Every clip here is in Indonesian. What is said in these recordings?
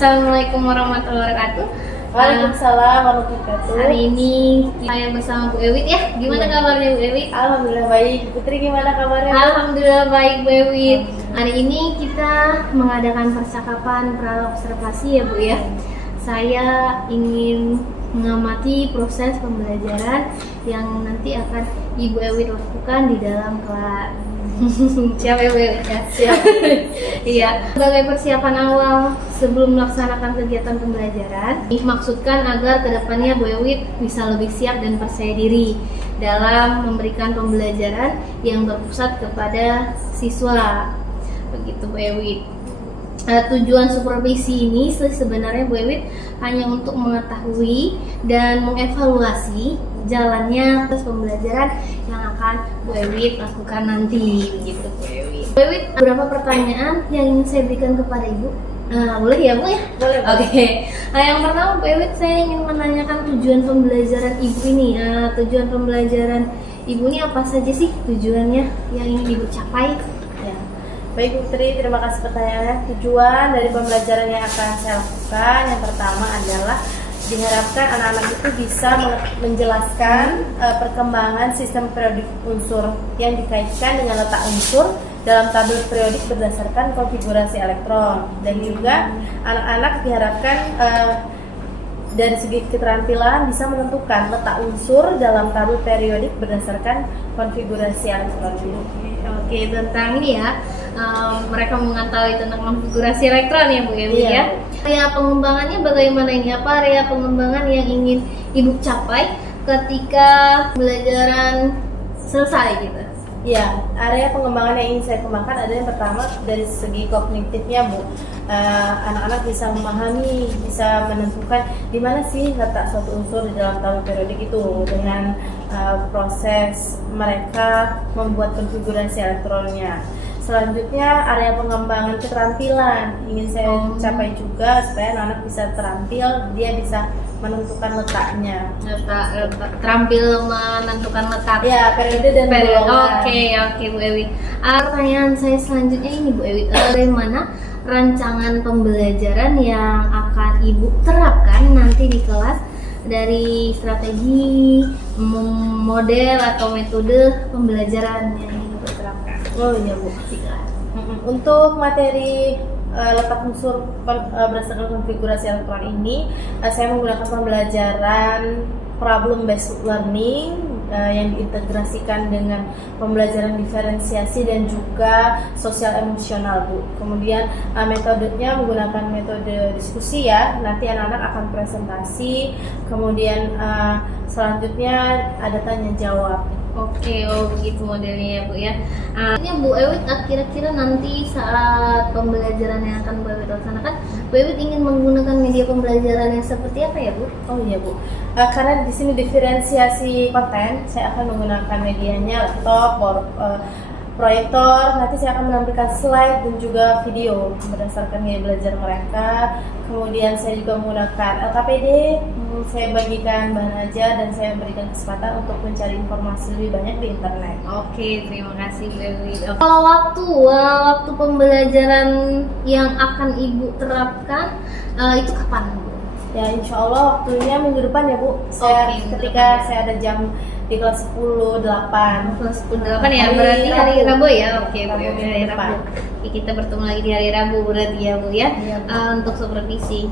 Assalamualaikum warahmatullahi wabarakatuh. Waalaikumsalam warahmatullahi wabarakatuh. Hari ini saya bersama Bu Ewit ya. Gimana kabarnya Bu Ewit? Alhamdulillah baik. Putri gimana kabarnya? Alhamdulillah baik Bu Ewit. Hari ini kita mengadakan percakapan pra-observasi ya Bu ya. Saya ingin mengamati proses pembelajaran yang nanti akan Ibu Ewit lakukan di dalam kelas. Siap ya Bu Ewit ya? Siap. Iya. Sebagai persiapan awal sebelum melaksanakan kegiatan pembelajaran, dimaksudkan agar kedepannya Bu Ewit bisa lebih siap dan percaya diri dalam memberikan pembelajaran yang berpusat kepada siswa. Begitu Bu Ewit. Tujuan supervisi ini sebenarnya Bu Ewit hanya untuk mengetahui dan mengevaluasi jalannya proses pembelajaran yang akan Bu Ewit lakukan nanti, begitu Bu Ewit. Bu Ewit, beberapa pertanyaan yang ingin saya berikan kepada Ibu. Boleh ya Bu ya? Boleh. Oke. Yang pertama Bu Ewit, saya ingin menanyakan tujuan pembelajaran Ibu ini. Tujuan pembelajaran Ibu ini apa saja sih tujuannya yang ingin Ibu capai? Ya. Baik Putri, terima kasih pertanyaannya. Tujuan dari pembelajaran yang akan saya lakukan yang pertama adalah diharapkan anak-anak itu bisa menjelaskan perkembangan sistem periodik unsur yang dikaitkan dengan letak unsur dalam tabel periodik berdasarkan konfigurasi elektron, dan juga anak-anak diharapkan dari segi keterampilan bisa menentukan letak unsur dalam tabel periodik berdasarkan konfigurasi elektron. Oke, tentang ini ya, mereka mengetahui tentang konfigurasi elektron ya Bu Ewit ya. Area pengembangannya bagaimana ini? Apa area pengembangan yang ingin Ibu capai ketika pembelajaran selesai gitu? Ya, area pengembangan yang ingin saya kembangkan ada yang pertama dari segi kognitifnya Bu. Anak-anak bisa memahami, bisa menentukan di mana sih letak suatu unsur di dalam tabel periodik itu dengan proses mereka membuat konfigurasi elektronnya. Selanjutnya area pengembangan keterampilan ingin saya capai juga supaya anak-anak bisa terampil, dia bisa menentukan letaknya. Terampil menentukan letak. Ya, periode dan golongan. Oke Bu Ewit. Pertanyaan saya selanjutnya ini Bu Ewit, bagaimana rancangan pembelajaran yang akan Ibu terapkan nanti di kelas dari strategi, model atau metode pembelajaran yang Ibu terapkan? Oh iya Bu. Untuk materi letak unsur berdasarkan konfigurasi elektron ini, saya menggunakan pembelajaran problem based learning yang diintegrasikan dengan pembelajaran diferensiasi dan juga sosial emosional Bu. Kemudian metodenya menggunakan metode diskusi ya. Nanti anak-anak akan presentasi, kemudian selanjutnya ada tanya jawab. Oke, begitu modelnya ya Bu ya. Ini Bu Ewit, kira-kira nanti saat pembelajaran yang akan Bu Ewit laksanakan, Bu Ewit ingin menggunakan media pembelajaran yang seperti apa ya Bu? Oh iya Bu, karena di sini diferensiasi konten, saya akan menggunakan medianya laptop, proyektor. Nanti saya akan menampilkan slide dan juga video berdasarkan gaya belajar mereka. Kemudian saya juga menggunakan LKPD, saya bagikan bahan ajar dan saya berikan kesempatan untuk mencari informasi lebih banyak di internet. Oke, terima kasih Bu Ewit. Kalau waktu pembelajaran yang akan Ibu terapkan itu kapan Bu? Ya insya Allah waktunya minggu depan ya Bu. Ketika saya ada jam di kelas 10.8. Kelas 10.8 ya, berarti hari Rabu ya. Oke Bu, hari Rabu. Kita bertemu lagi di hari Rabu berarti ya Bu ya, untuk supervisi.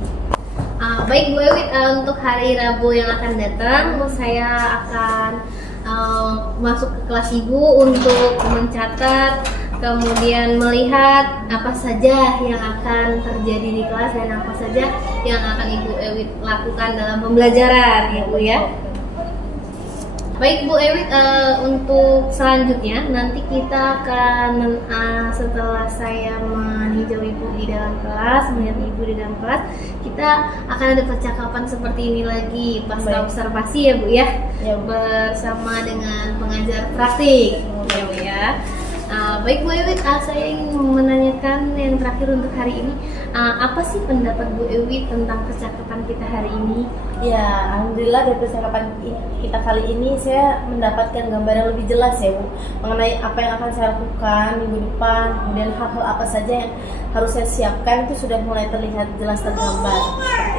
Baik Bu Ewit, untuk hari Rabu yang akan datang saya akan masuk ke kelas Ibu untuk mencatat, kemudian melihat apa saja yang akan terjadi di kelas dan apa saja yang akan Ibu Ewit lakukan dalam pembelajaran ya Bu ya. Baik Bu Ewit, untuk selanjutnya nanti kita akan setelah saya meninjau Ibu di dalam kelas, melihat Ibu di dalam kelas, kita akan ada percakapan seperti ini lagi pas observasi ya Bu ya, bersama dengan pengajar praktik ya Bu ya. Baik Bu Ewit, saya ingin menanyakan yang terakhir untuk hari ini. Apa sih pendapat Bu Ewit tentang percakapan kita hari ini? Ya, alhamdulillah dari percakapan kita kali ini saya mendapatkan gambar yang lebih jelas ya Bu, mengenai apa yang akan saya lakukan minggu depan, kemudian hal-hal apa saja yang harus saya siapkan itu sudah mulai terlihat jelas tergambar.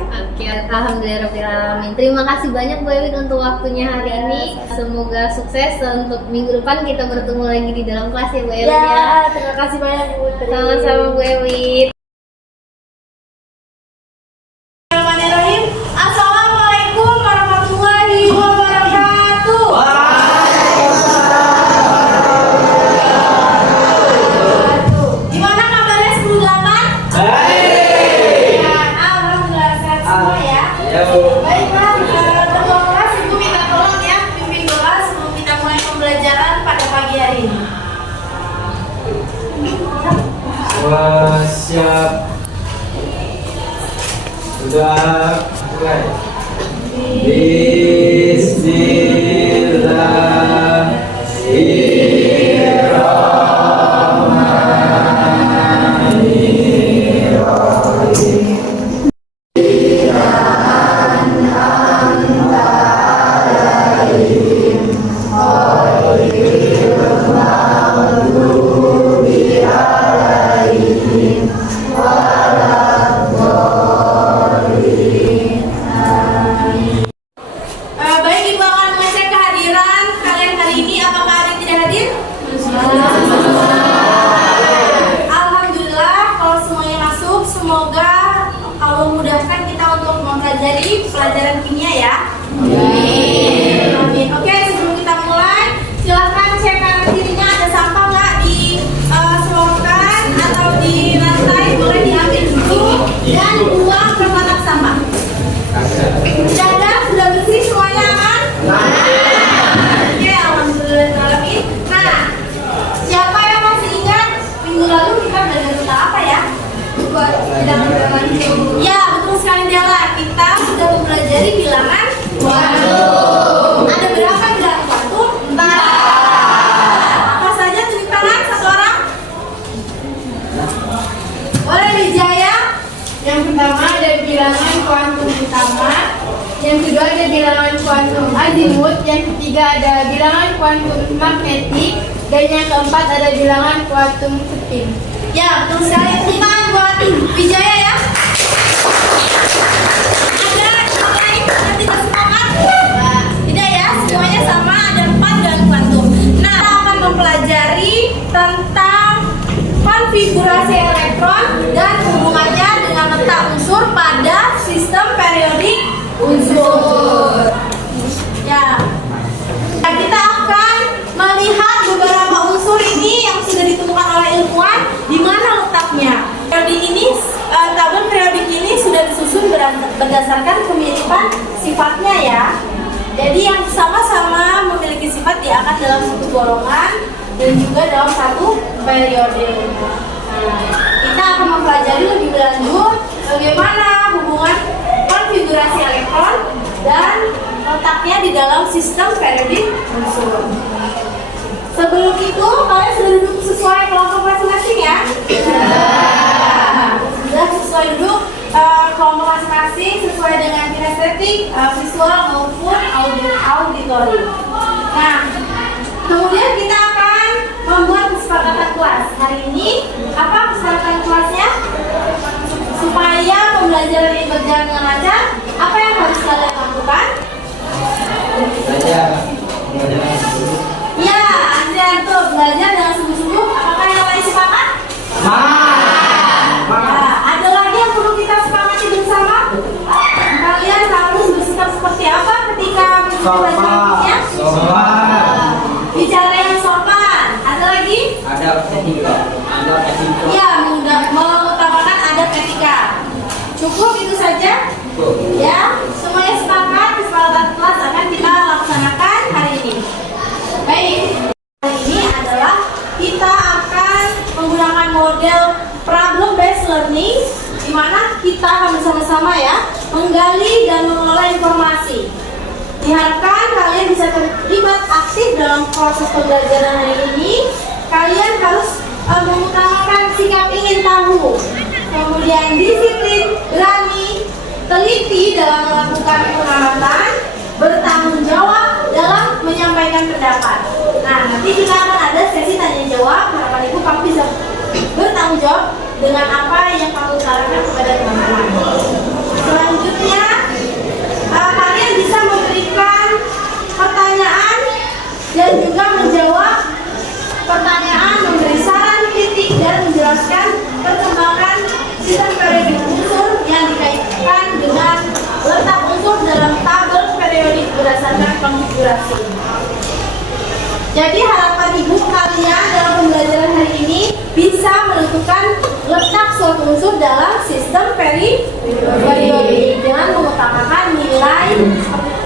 Oke, alhamdulillahirobbilalamin. Terima kasih banyak Bu Ewit untuk waktunya hari ini. Semoga sukses untuk minggu depan kita bertemu lagi di dalam kelas ya Bu Ewit ya. Terima kasih banyak Bu Tri. Sama-sama Bu Ewit. Bismillahirrahmanirrahim. Assalamualaikum warahmatullahi wabarakatuh. Gimana kabarnya 10-8? Alhamdulillah sehat semua ya. Baiklah, ketua kelas Ibu minta tolong ya pimpin doa sebelum kita mulai pembelajaran pada pagi hari ini. Siap. Sudah mulai. Baik, Ibu akan mengecek kehadiran kalian hari ini. Apakah ada yang tidak hadir? Alhamdulillah, kalau semuanya masuk, semoga Allah mudahkan kita untuk mempelajari pelajaran kimia ya. Amin. Oke, sebelum kita mulai, silahkan cek kanan kirinya ada sampah nggak di selokan atau di lantai, boleh diambil dulu dan buang ke kotak sampah. Sudah ada? Sudah bersih semuanya aman? Oke, alhamdulillah. Nah, siapa yang masih ingat minggu lalu kita belajar tentang apa ya? Bilangan. Ya, betul sekali Dela. Kita sudah mempelajari bilangan kuantum. Ada berapa bilangan kuantum? 4. Apa saja tunjuk tangan satu orang? Boleh Wijaya? Yang pertama ada bilangan kuantum utama, yang kedua ada bilangan kuantum azimut, yang ketiga ada bilangan kuantum magnetik, dan yang keempat ada bilangan kuantum spin. Ya, betul sekali. Tepuk tangan buat Wijaya ya. Ada yang lain yang tidak semangat? Tidak ya, semuanya sama, ada 4 dan kuantum. Nah, kita akan mempelajari tentang konfigurasi elektron dan hubungannya dengan letak unsur pada sistem periodik unsur. Ya. Nah, kita akan melihat beberapa unsur ini yang sudah ditemukan oleh ilmuwan di mana letaknya. Periodik ini, tabel periodik ini sudah disusun berdasarkan kemiripan sifatnya ya. Jadi yang sama-sama memiliki sifat diangkat dalam satu golongan dan juga dalam satu periode. Nah, kita akan mempelajari lebih lanjut bagaimana hubungan konfigurasi elektron dan letaknya di dalam sistem periodik unsur. Sebelum itu, kalian sudah duduk sesuai kelompok masing-masing ya? Sudah sesuai duduk kelompok masing-masing sesuai dengan kinestetik, visual maupun auditori. Nah, kemudian kita akan membuat kesepakatan kelas. Hari ini, apa kesepakatan kelasnya? Supaya pembelajaran ini berjalan dengan lancar, apa yang harus kalian lakukan? Ya, Anda tuh belajar dengan sungguh-sungguh. Apakah yang lain sepakat? Ya, ada lagi yang perlu kita sepakati bersama? Kalian harus bersikap seperti apa ketika mempelajarinya? Bicara yang sopan. Ada lagi? Ada etika. Ya, mengutamakan adab etika. Cukup itu saja? Ya, semuanya sepakat. Kesepakatan kelas akan kita laksanakan hari ini. Baik, hari ini adalah kita akan menggunakan model problem based learning, di mana kita akan bersama-sama ya menggali dan mengelola informasi. Diharapkan kalian bisa terlibat aktif dalam proses pembelajaran hari ini kalian harus mengutamakan sikap ingin tahu, kemudian disiplin, berani, teliti dalam melakukan pengamatan, bertanggung jawab dalam menyampaikan pendapat. Nah, nanti kita akan ada sesi tanya jawab. Harapan Ibu kamu bisa bertanggung jawab dengan apa yang kamu utarakan kepada teman-teman. Selanjutnya, kalian bisa memberikan pertanyaan dan juga menjawab pertanyaan, memberi saran, kritik, dan menjelaskan perkembangan sistem periodik unsur yang dikaitkan dengan letak unsur dalam tabel periodik berdasarkan konfigurasi. Jadi harapan Ibu kalian dalam pembelajaran hari ini bisa menentukan letak suatu unsur dalam sistem periodik dengan mengutamakan nilai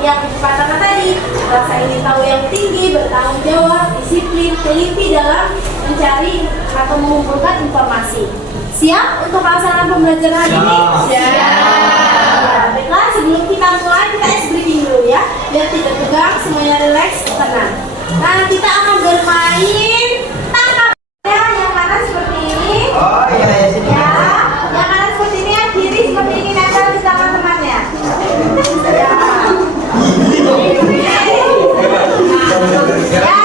yang dikatakan tadi, rasa ingin tahu yang tinggi, bertanggung jawab, disiplin, teliti dalam mencari atau mengumpulkan informasi. Siap untuk pelaksanaan pembelajaran hari ini? Siap. Baiklah, sebelum kita mulai, kita ice breaking dulu ya, biar tidak tegang, semuanya relax, tenang. Nah, kita akan bermain tangkap ya, yang kanan seperti ini. Oh iya ya sini. Ya, yang kanan seperti ini, yang kiri seperti ini, nempel di tangan temannya. Ya. Ya,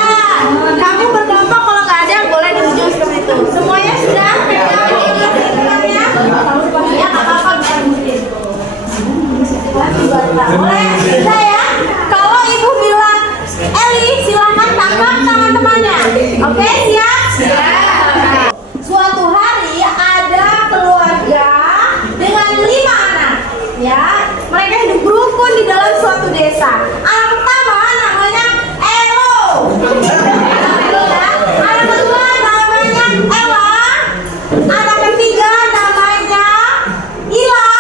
kamu berkelompok, kalau nggak ada boleh di ujung seperti itu. Semuanya sudah pegang temannya. Ya, nggak apa-apa biar rutin. Boleh, bisa ya. Kalau Ibu bilang Eli, silakan tangkap tangan temannya. Oke, siap? Siap. Suatu hari ada keluarga dengan 5 anak. Ya, mereka hidup rukun di dalam suatu desa. Anak pertama namanya Elo. Anak kedua namanya Ella. Anak ketiga namanya Ila.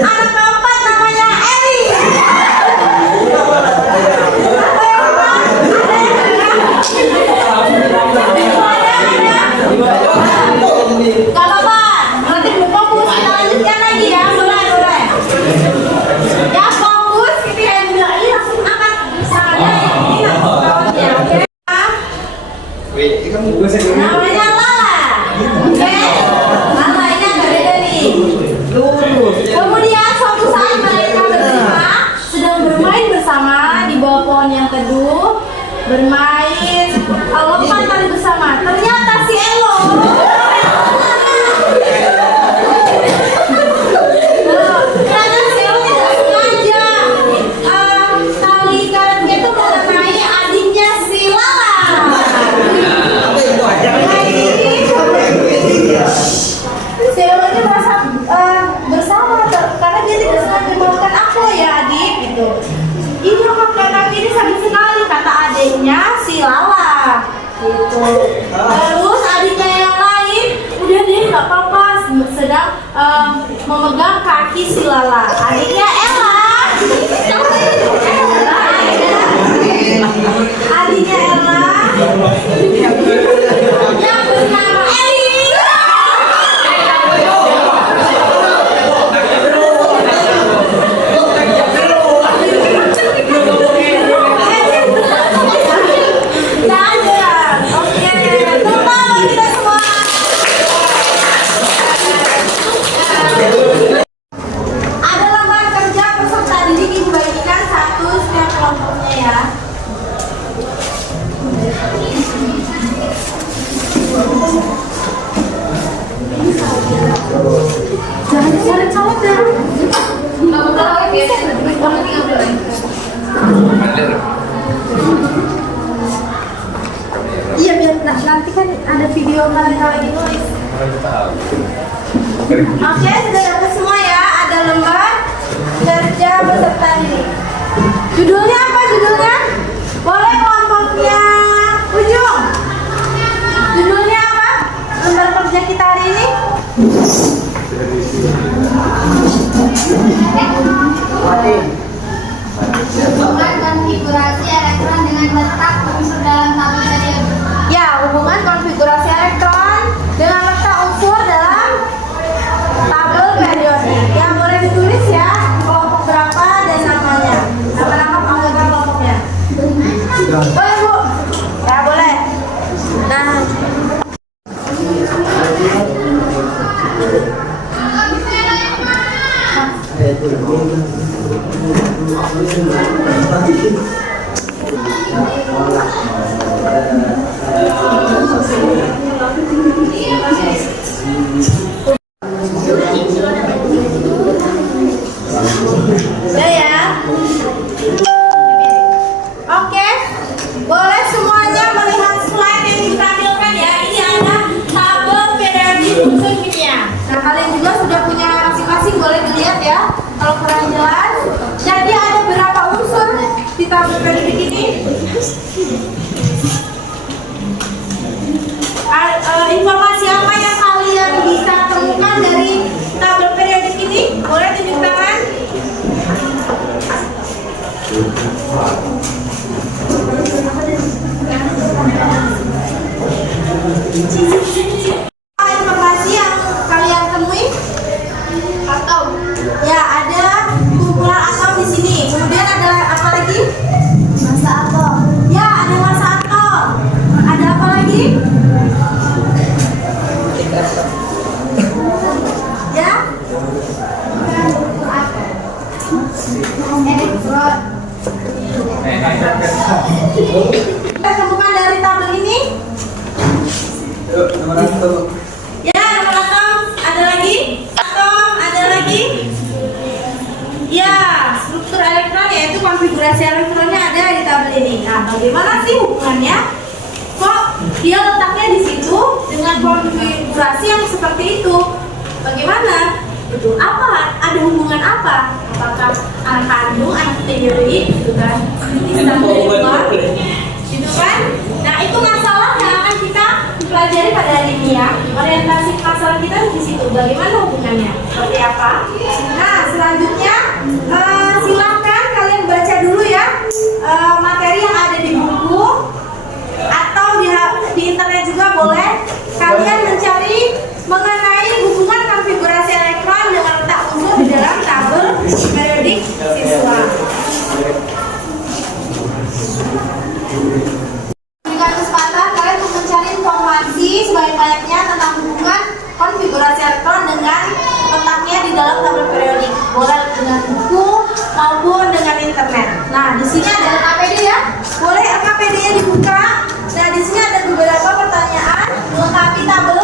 Anak keempat namanya Eli. Gak apa-apa, nanti fokus, kita lanjutkan lagi ya, boleh. Ya fokus, kita yang bilang ini langsung angkat misalnya ini kawannya, oke? Namanya Lala, oke? Lala ini agak beda nih. Kemudian suatu saat mereka berlima sedang bermain bersama di bawah pohon yang teduh, bermain lompat tali bersama. Ternyata si Elo karena si Elo tidak sengaja tali karetnya itu mengenai adiknya si Lala. Si Elo ini merasa bersalah karena dia tidak sengaja melakukan apa ya adik gitu. Ini makanan aku ini sakit sekali, kata adiknya si Lala gitu. Terus adiknya yang lain udah deh nggak apa-apa, sedang memegang kaki si Lala. Adiknya Ella, adiknya Ella yang bernama Eli. Ada lembar kerja peserta didik dibagikan satu setiap kelompoknya ya. Jangan colok ya. Iya biar nanti kan ada video kalian lagi nulis. Oke, sudah dapat semua ya. Ada lembar kerja peserta didik. Judulnya apa judulnya? Boleh kelompoknya ujung. Judulnya apa? Lembar kerja kita hari ini? Hubungan konfigurasi elektron dengan letak unsur dalam tabel periodik. Ya, hubungan konfigurasi elektron dengan letak unsur dalam tabel periodik. Yang boleh ditulis ya, kelompok berapa dan namanya. Nama-nama anggota kelompoknya. Boleh Bu? Ya boleh. Nah, udah ya. Oke, boleh semuanya melihat slide yang ditampilkan ya. Ini ada tabel periodik unsur kimia. Nah, kalian juga sudah punya masing-masing, boleh dilihat ya. Kalau kurang jelas, jadi ada berapa unsur di tabel periodik ini? Informasi apa yang kalian bisa temukan dari tabel periodik ini? Boleh tunjuk tangan? Informasi yang kalian temui? Atom. Ya, ada kumpulan atom di sini. Kemudian ada apa lagi? Massa atom. Ya, ada massa atom. Ada apa lagi? Ya? Elektron. Kita temukan dari tabel ini. Ya, nomor atom. Ada lagi? Atom, ada lagi? Ya, struktur elektron yaitu konfigurasi elektronnya ada di tabel ini. Nah, bagaimana sih hubungannya? Kok dia letaknya di situ dengan konfigurasi yang seperti itu? Bagaimana? Itu apa? Ada hubungan apa? Apakah anak kandung, anak tiri, gitu kan? Bisa berubah, gitu kan? Nah, itu masalah yang akan kita pelajari pada hari ini ya. Orientasi masalah kita di situ. Bagaimana hubungannya? Seperti apa? Nah, selanjutnya silakan kalian baca dulu ya materi yang ada di buku atau di internet juga boleh. Kalian mencari mengenai hubungan konfigurasi elektron dengan letak unsur di dalam tabel periodik siswa. Berikan kesempatan kalian untuk mencari informasi sebanyak-banyaknya tentang hubungan konfigurasi elektron dengan letaknya di dalam tabel periodik. Boleh dengan buku maupun dengan internet. Nah, di sini ada RKPD ya. Boleh RKPD-nya dibuka. Nah, di sini ada beberapa pertanyaan melengkapi tabel.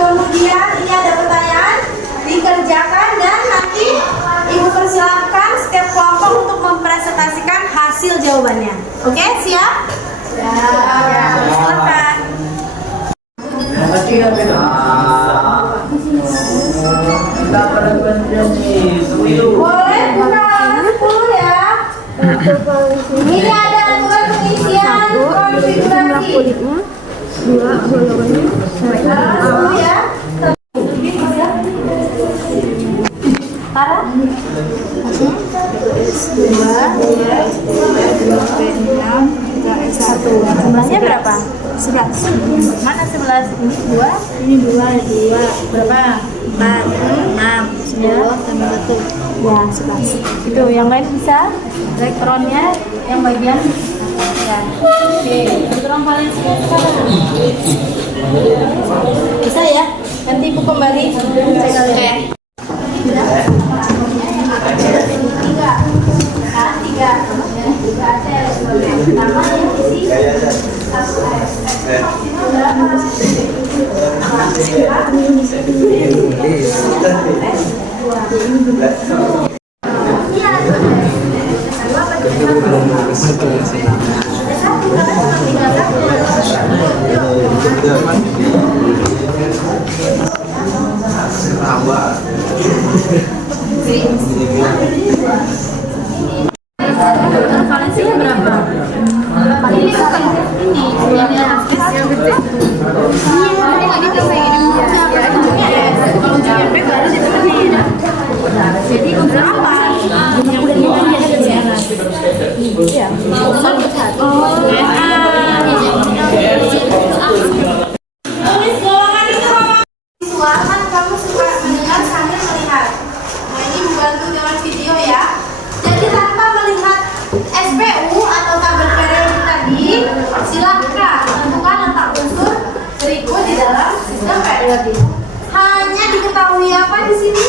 Kemudian ini ada pertanyaan dikerjakan dan nanti Ibu persilahkan setiap kelompok untuk mempresentasikan hasil jawabannya. Oke, siap? Ya. Silakan. Boleh buka 10 ya. Ini ada aturan pengisian konfigurasi. 10 ya. Tara? 2, 1. Jumlahnya berapa? 11. Mana 11? Ini 2? Ini 2. Berapa? 4, 6, 10, tambah 1. Ya, 11. Itu, yang lain bisa? Elektronnya, yang bagian? Ya. Oke, elektron valensi bisa ya? Nanti Ibu kembali cek kalian. Valensinya berapa? Ini kan ini yang gede. Kalau JMP baru ditemenin. Jadi unsur apa? Yang udah ditemenin di atas. Iya. Tulis golongan itu kan kamu suka mendengar sambil melihat. Nah, ini membantu dengan video ya. Jadi tanpa melihat SPU atau tabel periodik tadi, silakan tentukan letak unsur periode. Hanya diketahui apa di sini?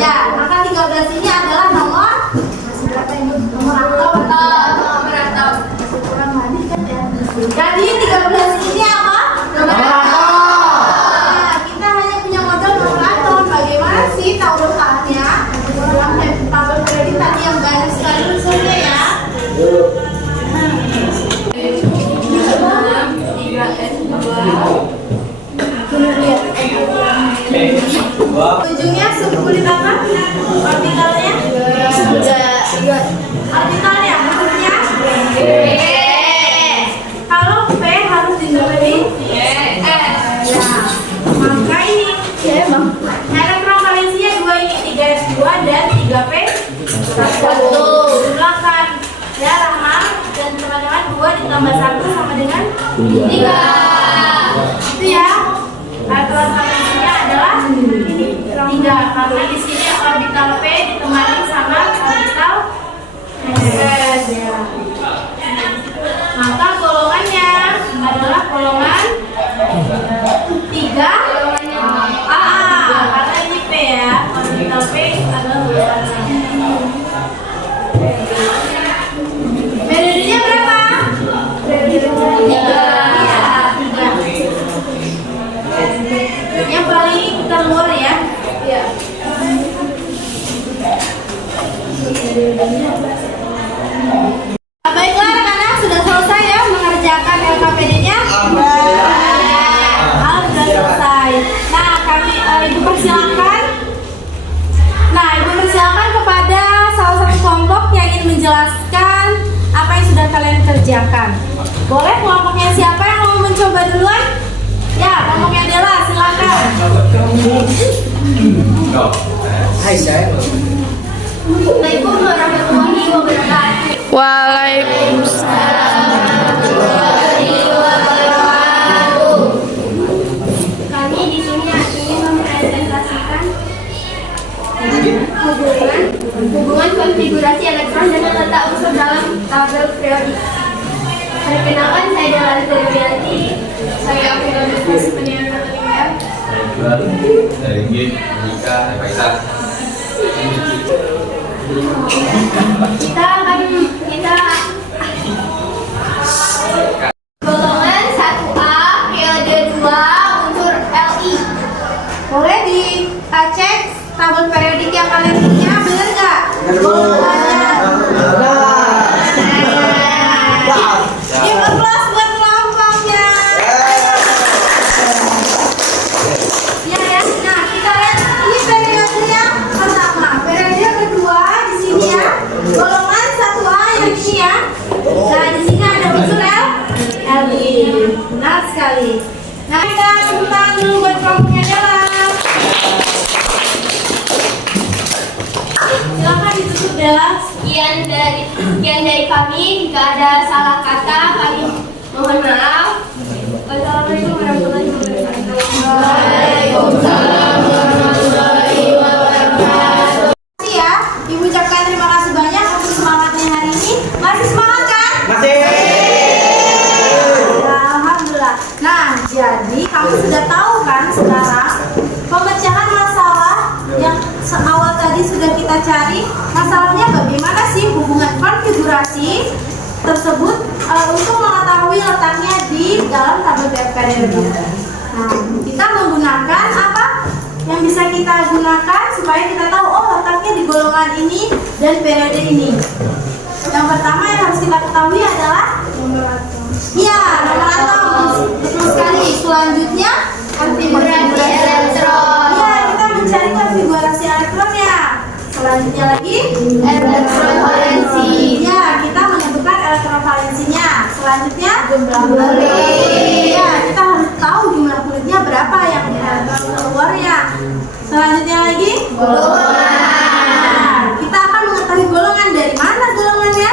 Ya, maka 13 ini adalah nomor atom. Kurang lagi kan ya. Jadi 13 ini apa? Nomor atom. Nah, kita hanya punya modal nomor atom. Bagaimana sih tahu letaknya? Dalam tabel periode tadi yang banyak sekali unsurnya ya. Ujungnya sukulit apa? Orbitalnya? Orbitalnya bentuknya? Kalau P harus ditulis maka ini elektron valensinya 2 ini 3s2 dan 3p jumlahkan ya Rahma dan teman-teman 2 ditambah 1 sama dengan 3 itu ya. Elektron valensinya adalah 3 karena di sini orbital P ditemani sama orbital S ya. Maka golongannya adalah golongan 3 karena ini P ya, orbital P adalah golongan 3. Periodenya berapa? Periodenya 3. Yang paling terluar ya. Iya. Baiklah anak-anak, sudah selesai ya mengerjakan LKPD-nya? Sudah selesai. Nah, Ibu persilakan. Ibu persilakan kepada salah satu kelompok yang ingin menjelaskan apa yang sudah kalian kerjakan. Boleh kelompoknya siapa yang mau mencoba duluan? Ya, kelompoknya Dela, silakan. Hai saya. Assalamualaikum warahmatullahi wabarakatuh. Waalaikumsalam. Kami di sini ingin mempresentasikan hubungan konfigurasi elektron dengan letak unsur dalam tabel periodik. Perkenalkan, saya Dela Rizalianti. Saya aktivitas penyiaran matematika. Dari Git, Nika, Faisal. Kita golongan 1A periode 2 unsur Li. Boleh dicek tabel periodik yang kalian punya, bener nggak? Kelas buat kelompoknya. Ya. Nah, kita lihat ini periode yang pertama. Periode yang kedua di sini ya. Golongan 1A yang ini ya. Nah, di sini ada unsur Li. Benar sekali. Nah, kita tepuk tangan dulu buat kelompoknya dalam. Silakan ditutup Dela. Sekian dari kami. Jika ada salah kata, kami mohon maaf. Wassalamualaikum warahmatullahi wabarakatuh. Waalaikumsalam warahmatullahi wabarakatuh. Ya, Ibu ucapkan terima kasih banyak untuk semangatnya hari ini. Masih semangat kan? Masih. Alhamdulillah. Nah, jadi kamu sudah tahu kan sekarang pemecahan masalah yang awal tadi sudah kita cari. Masalahnya bagaimana sih hubungan konfigurasi tersebut untuk mengetahui letaknya di dalam tabel periode. Nah, kita menggunakan apa yang bisa kita gunakan supaya kita tahu letaknya di golongan ini dan periode ini. Yang pertama yang harus kita ketahui adalah nomor atom. Iya, nomor atom. Betul sekali. Selanjutnya Konfigurasi elektron. Iya, kita mencari konfigurasi elektronnya. Selanjutnya lagi Elektron valensi. Iya, kita menentukan elektron valensinya. Selanjutnya Jumlah kulit. Iya, kita harus tahu jumlah kulitnya berapa yang keluarnya. Selanjutnya lagi Golongan. kita akan mengetahui golongan dari mana golongannya.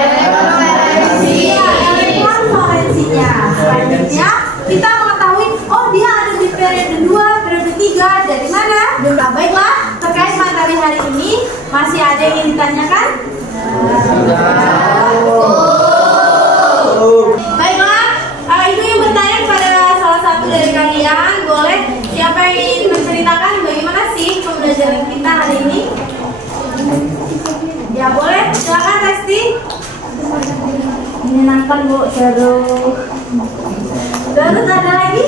Elektron valensi. Iya, elektron valensinya. Selanjutnya kita mengetahui dia ada di periode 2, periode 3 dari mana? Baiklah, terkait materi hari ini masih ada yang ingin ditanyakan? Baiklah, ibu yang bertanya kepada menyenangkan Bu, seru. Terus ada lagi?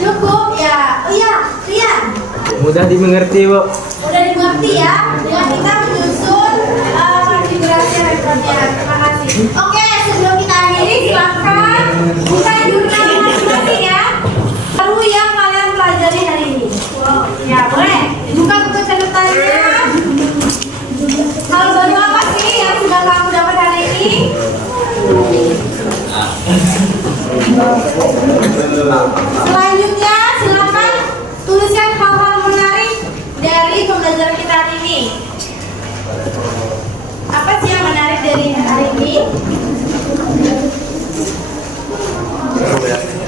Cukup ya. Oh iya, Rian. Mudah dimengerti, Bu. Udah dimengerti ya? Dengan kita menyusun konfigurasi rekornya. Terima kasih. Oke, sebelum kita akhiri, silakan buka jurnal masing-masing ya. Baru yang kalian pelajari hari ini. Ya, boleh. Buka buku catatannya. Hal baru apa sih yang sudah kamu dapat hari ini? Selanjutnya, silakan tuliskan hal-hal menarik dari pembelajaran kita hari ini. Apa sih yang menarik dari hari ini?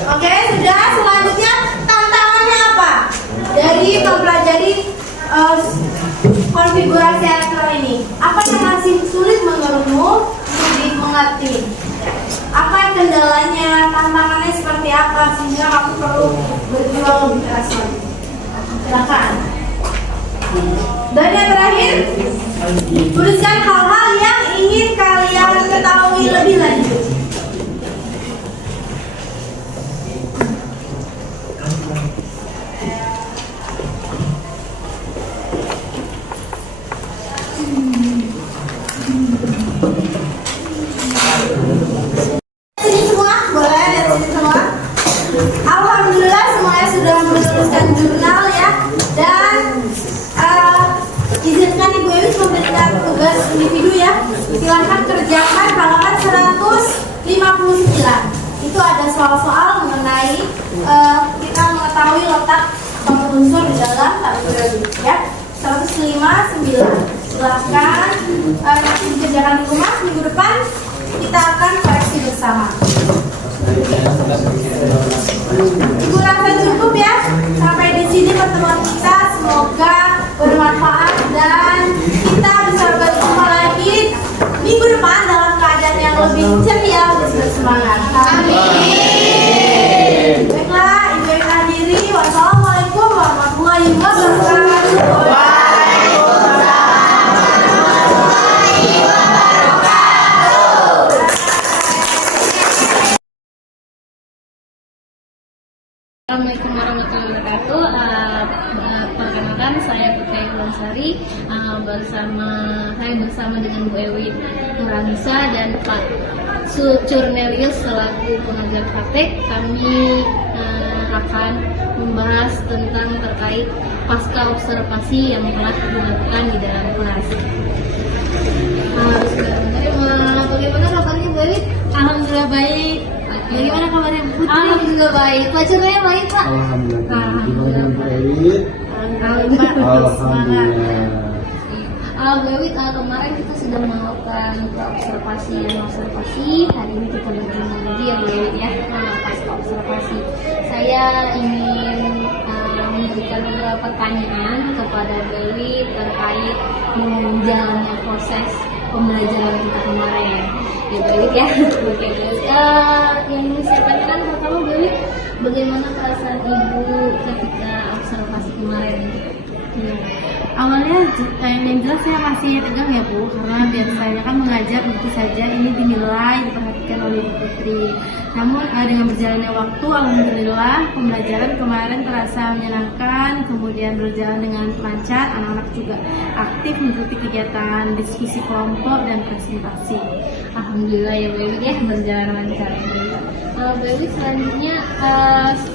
Oke, sudah. Selanjutnya, tantangannya apa? Dari mempelajari konfigurasi elektron ini, apa yang masih sulit menurutmu? Sulit mengerti. Apa kendalanya, tantangannya seperti apa sehingga kamu perlu berjuang lebih keras lagi? Silakan. Dan yang terakhir, tuliskan hal-hal yang ingin kalian ketahui lebih lanjut. Sini semua, boleh lihat sini semua. Alhamdulillah semuanya sudah menuliskan jurnal ya. Dan izinkan Ibu Ewi memberikan tugas individu ya. Silahkan kerjakan halaman 159. Itu ada soal-soal mengenai kita mengetahui letak suatu unsur di dalam tabel periodik ya. 159. Silahkan nanti dikerjakan di rumah. Minggu depan kita akan koreksi bersama. Ibu rasa cukup ya. Sampai di sini pertemuan kita, semoga bermanfaat dan kita bisa berjumpa lagi minggu depan dalam keadaan yang lebih ceria dan bersemangat. Amin. Baiklah, Ibu akhiri. Wassalamualaikum warahmatullahi wabarakatuh. Assalamualaikum warahmatullahi wabarakatuh. Perkenalkan, saya Putri Wulandari. Saya bersama dengan Bu Ewi Nurhanisa dan Pak Sucurnelius selaku pengajar praktek. Kami akan membahas tentang terkait pasca observasi yang telah dilakukan di dalam kelas. Bagaimana kabarnya Bu Ewi? Alhamdulillah baik. Bagaimana kabarnya Bu Putri? Alhamdulillah baik. Pak Curnelius baik Pak? Alhamdulillah. Gimana Bu Ewi? Alhamdulillah. Bu Ewi, kemarin kita sudah melakukan observasi. Hari ini kita berjumpa lagi ya Bu Ewi ya, pasca observasi. Saya ingin memberikan beberapa pertanyaan kepada Bu Ewi terkait jalannya proses pembelajaran kita kemarin. Ya Bu Ewi ya. Oke Bu Ewi. Yang ingin saya tanyakan pertama Bu Ewi, bagaimana perasaan Ibu ketika observasi kemarin? Awalnya yang jelas saya masih tegang ya Bu, karena biasanya kan mengajar tentu saja ini dinilai, diperhatikan oleh Bu Putri. Namun dengan berjalannya waktu, alhamdulillah pembelajaran kemarin terasa menyenangkan, kemudian berjalan dengan lancar, anak-anak juga aktif mengikuti kegiatan diskusi kelompok dan presentasi. Alhamdulillah ya Bu Ewi ya, berjalan lancar. Bu Ewi, selanjutnya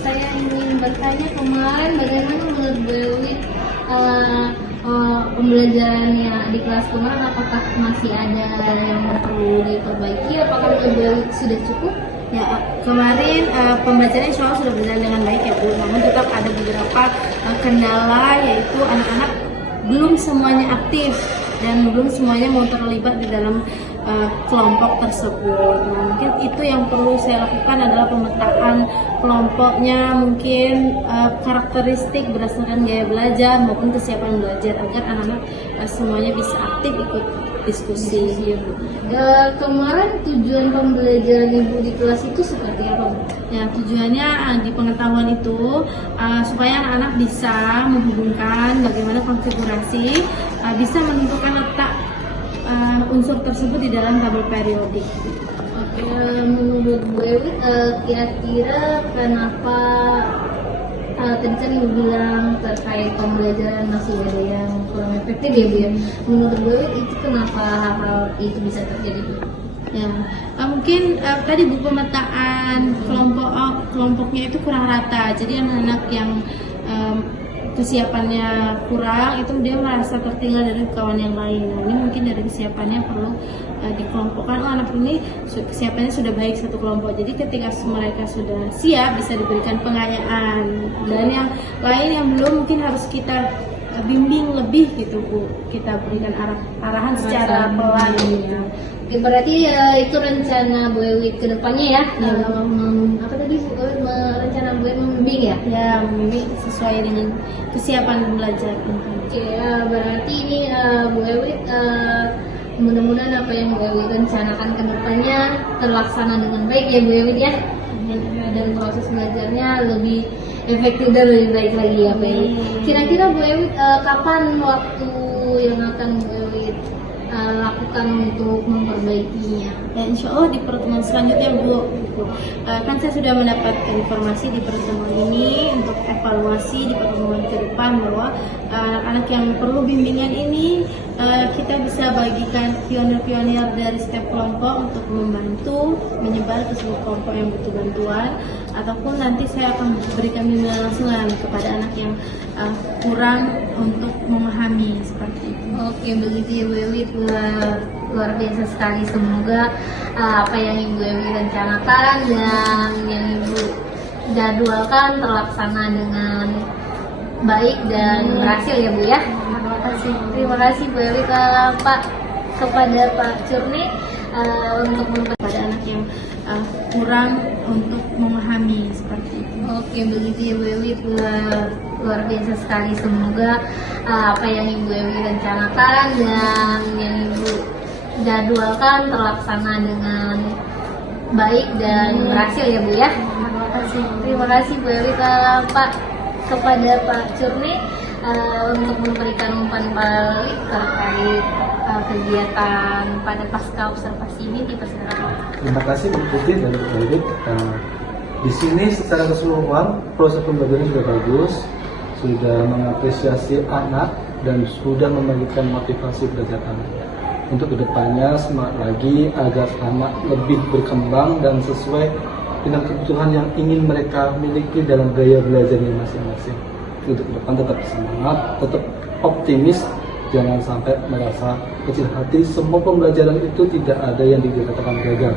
saya ingin bertanya kemarin bagaimana menurut Bu Ewi pembelajarannya di kelas kemarin, apakah masih ada yang perlu diperbaiki? Apakah menurut Bu Ewi sudah cukup? Ya, kemarin pembelajaran insya Allah sudah berjalan dengan baik ya Bu, namun tetap ada beberapa kendala, yaitu anak-anak belum semuanya aktif dan belum semuanya mau terlibat di dalam kelompok tersebut. Nah, mungkin itu yang perlu saya lakukan adalah pemetaan kelompoknya, mungkin karakteristik berdasarkan gaya belajar maupun kesiapan belajar agar anak-anak semuanya bisa aktif ikut diskusi. Ya, Bu. Kemarin tujuan pembelajaran Ibu di kelas itu seperti apa Bu? Ya, tujuannya di pengetahuan itu supaya anak-anak bisa menghubungkan bagaimana konfigurasi, bisa menentukan letak unsur tersebut di dalam tabel periodik. Oke, menurut Bu Ewi, kira-kira kenapa tadi kan Ibu bilang terkait pembelajaran masih ada yang kurang efektif ya Bu ya. Menurut Bu Ewi itu kenapa hal-hal itu bisa terjadi Bu? Ya, mungkin tadi Bu pemetaan kelompoknya itu kurang rata. Jadi anak-anak yang kesiapannya kurang itu dia merasa tertinggal dari kawan yang lain. Nah, ini mungkin dari kesiapannya perlu dikelompokkan. Oh, anak ini kesiapannya sudah baik satu kelompok. Jadi ketika mereka sudah siap bisa diberikan pengayaan. Dan yang lain yang belum mungkin harus kita bimbing lebih gitu Bu. Kita berikan arahan secara pelan gitu. Oke, berarti itu rencana Bu Ewi ke depannya ya? Apa tadi Bu Ewi rencana Bu Ewi membimbing ya? Ya, membimbing sesuai dengan kesiapan belajar. Oke, berarti ini Bu Ewi mudah-mudahan apa yang Bu Ewi rencanakan ke depannya terlaksana dengan baik ya Bu Ewi ya. Dan proses belajarnya lebih efektif dan lebih baik lagi ya Bu Ewi. Kira-kira Bu Ewi kapan waktu yang akan Bu Ewi lakukan untuk memperbaikinya? Ya, insya Allah di pertemuan selanjutnya Bu. Kan saya sudah mendapatkan informasi di pertemuan ini untuk evaluasi di pertemuan ke depan bahwa anak-anak yang perlu bimbingan ini kita bisa bagikan pionir-pionir dari setiap kelompok untuk membantu menyebar ke seluruh kelompok yang butuh bantuan, ataupun nanti saya akan berikan bimbingan langsungan kepada anak yang kurang untuk memahami seperti itu. Oke, begitu ya Bu Ewi, luar biasa sekali. Semoga apa yang Ibu Ewi rencanakan dan yang Ibu jadwalkan terlaksana dengan baik dan berhasil ya Bu ya. Terima kasih Bu Ewi kepada Pak Curni untuk kepada anak yang kurang untuk memahami seperti itu. Oke, begitu ya Bu Ewi, luar biasa sekali. Semoga apa yang Ibu Ewi rencanakan dan yang Ibu jadwalkan terlaksana dengan baik dan berhasil ya Bu ya. Terima kasih Bu Ewi kepada Pak Curni untuk memberikan umpan balik terkait kegiatan pada pasca observasi ini. Dipersilakan. Terima kasih Bu Putih dan Bu Ewi. Di sini secara keseluruhan proses pembelajaran sudah bagus, sudah mengapresiasi anak dan sudah memberikan motivasi belajar anak. Untuk kedepannya semangat lagi agar anak lebih berkembang dan sesuai dengan kebutuhan yang ingin mereka miliki dalam gaya belajarnya masing-masing. Untuk ke depan tetap semangat, tetap optimis, jangan sampai merasa kecil hati. Semua pembelajaran itu tidak ada yang dikatakan gagal,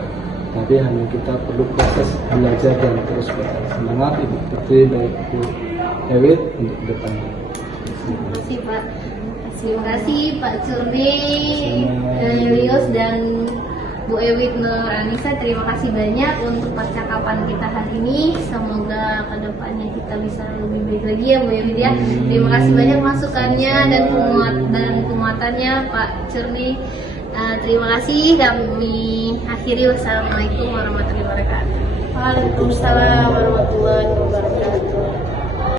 tapi hanya kita perlu proses belajar dan terus belajar. Semangat Ibu Putri dan Ibu Ewi untuk depannya. Terima kasih Pak. Terima kasih Pak Curni, Elios dan Bu Ewi Nurhanisa. Terima kasih banyak untuk percakapan kita hari ini. Semoga kedepannya kita bisa lebih baik lagi ya Bu Ewi ya. Terima kasih banyak masukannya dan penguatannya Pak Curni. Terima kasih. Kami akhiri. Wassalamualaikum warahmatullahi wabarakatuh. Waalaikumsalam warahmatullahi wabarakatuh.